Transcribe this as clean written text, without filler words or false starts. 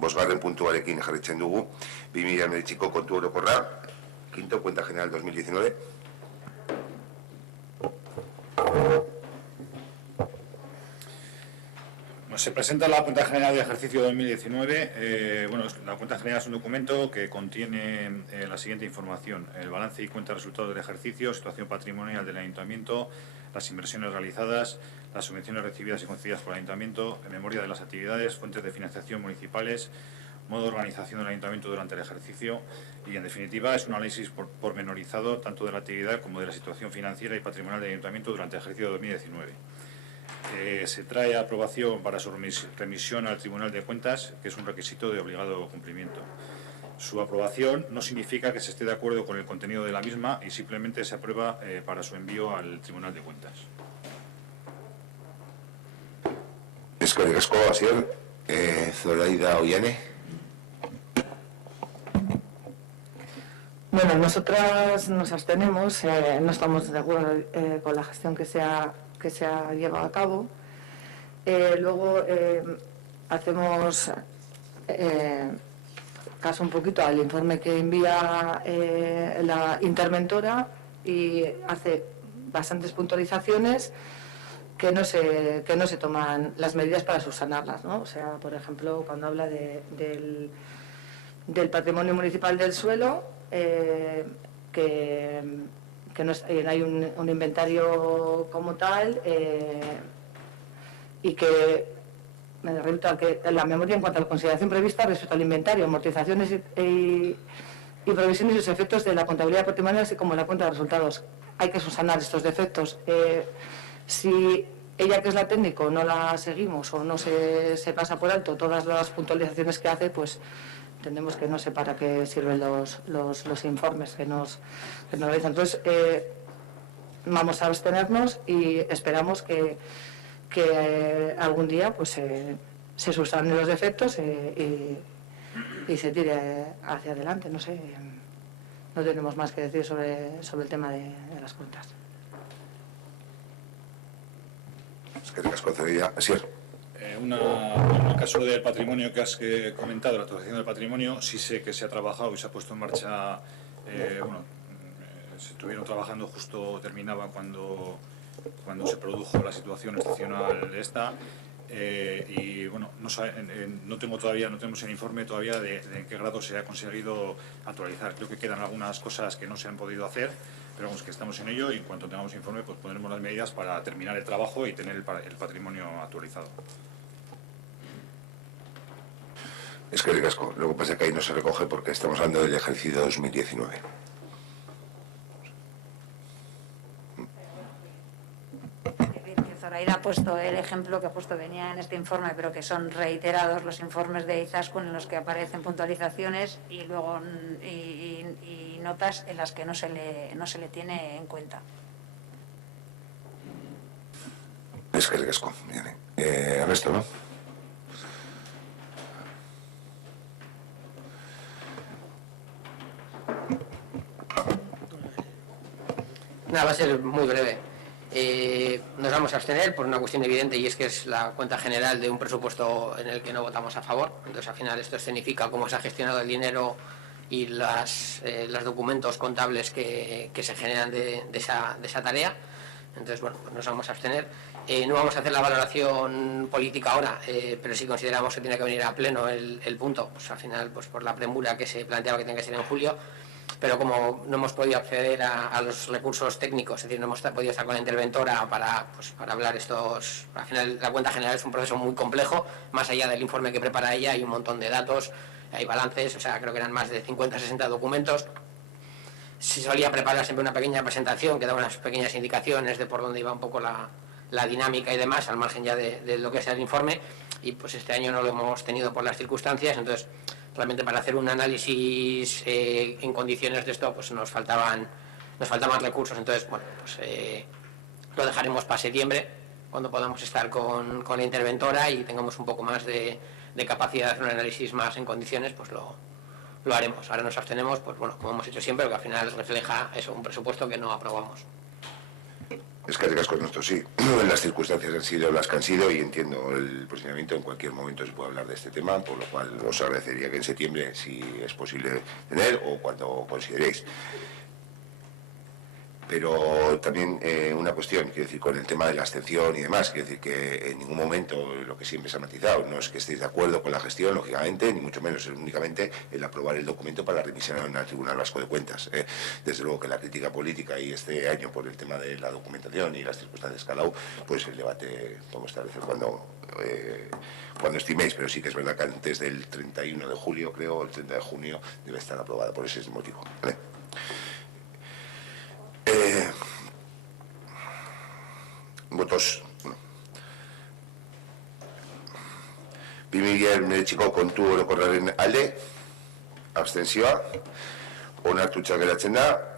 bosgarren puntuarekin jarritzen dugu, 2019ko kontu orokorra, quinto, cuenta general 2019. Se presenta la cuenta general de ejercicio 2019. Bueno, la cuenta general es un documento que contiene la siguiente información: el balance y cuenta de resultados del ejercicio, situación patrimonial del ayuntamiento, las inversiones realizadas, las subvenciones recibidas y concedidas por el ayuntamiento, en memoria de las actividades, fuentes de financiación municipales, modo de organización del ayuntamiento durante el ejercicio y, en definitiva, es un análisis pormenorizado tanto de la actividad como de la situación financiera y patrimonial del ayuntamiento durante el ejercicio 2019. Se trae a aprobación para su remisión al Tribunal de Cuentas, que es un requisito de obligado cumplimiento. Su aprobación no significa que se esté de acuerdo con el contenido de la misma y simplemente se aprueba para su envío al Tribunal de Cuentas. Eskerrik asko, Asier. Zoraida Ollane. Bueno, nosotras nos abstenemos, no estamos de acuerdo con la gestión que se ha llevado a cabo. Luego hacemos caso un poquito al informe que envía la interventora y hace bastantes puntualizaciones que no se toman las medidas para subsanarlas, ¿no? O sea, por ejemplo, cuando habla del patrimonio municipal del suelo, que no hay un inventario como tal, y que me remito a que la memoria en cuanto a la consideración prevista respecto al inventario, amortizaciones y provisiones y los efectos de la contabilidad patrimonial, así como la cuenta de resultados. Hay que subsanar estos defectos. Si ella, que es la técnico, no la seguimos o no se pasa por alto todas las puntualizaciones que hace, pues entendemos que no sé para qué sirven los informes que nos realizan. Entonces, vamos a abstenernos y esperamos que algún día pues se subsanen los defectos y se tire hacia adelante. No sé, no tenemos más que decir sobre el tema de las cuentas. Eskerrik asko, Zoraida. Asier. En el caso del patrimonio que has comentado, la actualización del patrimonio, sí sé que se ha trabajado y se ha puesto en marcha. Se estuvieron trabajando, justo terminaba cuando se produjo la situación excepcional esta. Y bueno, no tenemos el informe todavía de en qué grado se ha conseguido actualizar. Creo que quedan algunas cosas que no se han podido hacer, pero vamos, que estamos en ello y en cuanto tengamos informe pues pondremos las medidas para terminar el trabajo y tener el patrimonio actualizado. Eskerrik asko. Lo que pasa es que ahí no se recoge porque estamos hablando del ejercicio 2019. Zoraida ha puesto el ejemplo que ha puesto, venía en este informe, pero que son reiterados los informes de Izaskun en los que aparecen puntualizaciones y luego y notas en las que no se le tiene en cuenta. Eskerrik asko. Ernesto, ¿no? Nada, va a ser muy breve. Nos vamos a abstener por una cuestión evidente, y es que es la cuenta general de un presupuesto en el que no votamos a favor. Entonces, al final, esto escenifica cómo se ha gestionado el dinero y los documentos contables que se generan de esa tarea. Entonces, bueno, pues nos vamos a abstener. No vamos a hacer la valoración política ahora, pero sí consideramos que tiene que venir a pleno el punto. Pues al final, pues por la premura que se planteaba que tenga que ser en julio. Pero como no hemos podido acceder a los recursos técnicos, es decir, no hemos podido estar con la interventora para hablar estos... Al final, la cuenta general es un proceso muy complejo, más allá del informe que prepara ella, hay un montón de datos, hay balances, o sea, creo que eran más de 50-60 documentos. Se solía preparar siempre una pequeña presentación que daba unas pequeñas indicaciones de por dónde iba un poco la dinámica y demás, al margen ya de lo que es el informe, y pues este año no lo hemos tenido por las circunstancias. Entonces, realmente para hacer un análisis en condiciones de esto, pues nos faltaban recursos. Entonces, bueno, pues lo dejaremos para septiembre, cuando podamos estar con la interventora y tengamos un poco más de capacidad de hacer un análisis más en condiciones, pues lo haremos. Ahora nos abstenemos, pues bueno, como hemos hecho siempre, porque al final refleja eso, un presupuesto que no aprobamos. Es que con esto sí, las circunstancias han sido las que han sido y entiendo el posicionamiento. En cualquier momento se puede hablar de este tema, por lo cual os agradecería que en septiembre, si es posible tener, o cuando consideréis. Pero también una cuestión, quiero decir, con el tema de la abstención y demás, quiero decir que en ningún momento, lo que siempre se ha matizado, no es que estéis de acuerdo con la gestión, lógicamente, ni mucho menos, es únicamente el aprobar el documento para la remisión al Tribunal Vasco de Cuentas. Desde luego que la crítica política y este año por el tema de la documentación y las circunstancias que ha dado, pues el debate podemos establecer cuando estiméis, pero sí que es verdad que antes del 31 de julio, creo, el 30 de junio, debe estar aprobada por ese motivo, ¿vale? Votos. Bimila hemeretziko kontu orokorraren alde, abstentzioa, onartuta geratzen da.